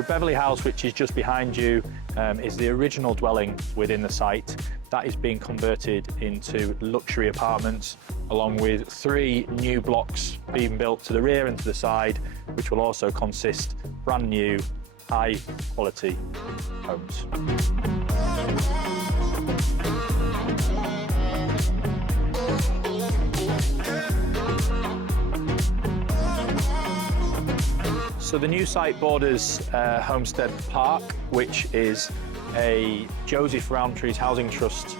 So Beverley House, which is just behind you, is the original dwelling within the site. That is being converted into luxury apartments, along with 3 new blocks being built to the rear and to the side, which will also consist brand new, high quality homes. So the new site borders Homestead Park, which is a Joseph Rowntree's Housing Trust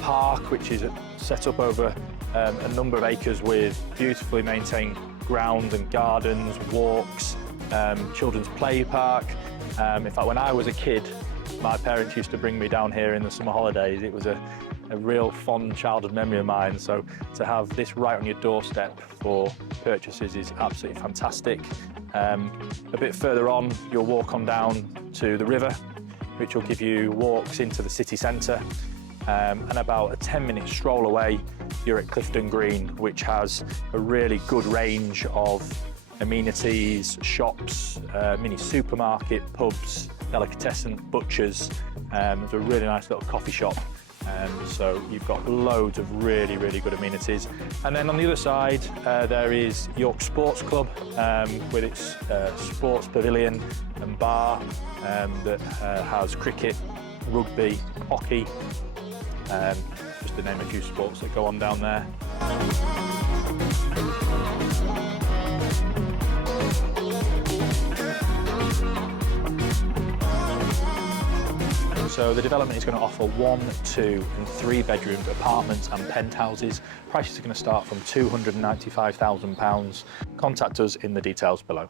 park, which is set up over a number of acres with beautifully maintained grounds and gardens, walks, children's play park. In fact, when I was a kid, my parents used to bring me down here in the summer holidays. It was a real fond childhood memory of mine. So to have this right on your doorstep for purchases is absolutely fantastic. A bit further on, you'll walk on down to the river, which will give you walks into the city centre. And about a 10-minute stroll away, you're at Clifton Green, which has a really good range of amenities, shops, mini supermarket, pubs, delicatessen, butchers. There's a really nice little coffee shop. So you've got loads of really, really good amenities. And then on the other side, there is York Sports Club with its sports pavilion and bar that has cricket, rugby, hockey, just to name a few sports that go on down there. So the development is going to offer 1, 2 and 3 bedroom apartments and penthouses. Prices are going to start from £295,000. Contact us in the details below.